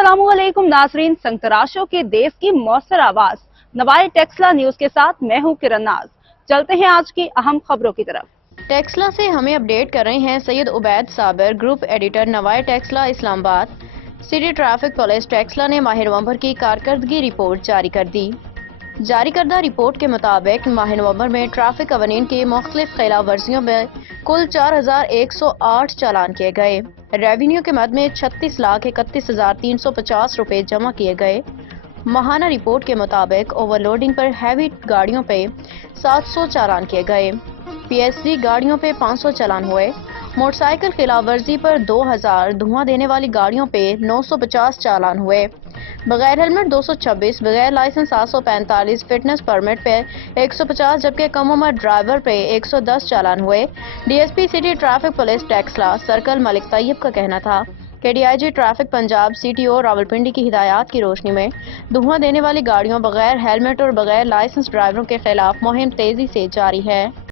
अस्सलामुअलैकुम नाजरीन, संतराशों के देश की मौसर आवाज नवाए टेक्सला न्यूज के साथ मैं हूं किरण नाज। चलते हैं आज की अहम खबरों की तरफ। टेक्सला से हमें अपडेट कर रहे हैं सैयद उबैद साबिर, ग्रुप एडिटर, नवाए Taxila Islamabad. City traffic police Taxila ने माह नवंबर की कारकर्दगी रिपोर्ट जारी कर दी। जारी करदा रिपोर्ट के मुताबिक माह नवंबर में ट्रैफिक कवानीन की मुख्तलिफ खिलाफ वर्जियों में कुल 4108 चालान किए गए। रेवेन्यू के मद में 36,31,350 रुपए जमा किए गए। माहाना रिपोर्ट के मुताबिक ओवरलोडिंग पर हैवी गाड़ियों पे 700 चालान किए गए। पीएसडी गाड़ियों पे 500 चालान हुए। मोटरसाइकिल खिलाफ वर्जी पर 2000, धुआं देने वाली गाड़ियों पे 950 चालान हुए। बगैर हेलमेट 226, बगैर लाइसेंस 745, फिटनेस परमिट पे 150 जबकि कम उम्र ड्राइवर पे 110 चालान हुए। DSP city traffic police Taxila circle Malik Tayyab का कहना था कि DIG traffic Punjab CTO Rawalpindi की हिदायत की रोशनी में धुआं देने वाली गाड़ियों, बगैर हेलमेट और बगैर लाइसेंस ड्राइवरों के खिलाफ मुहिम तेजी से जारी है।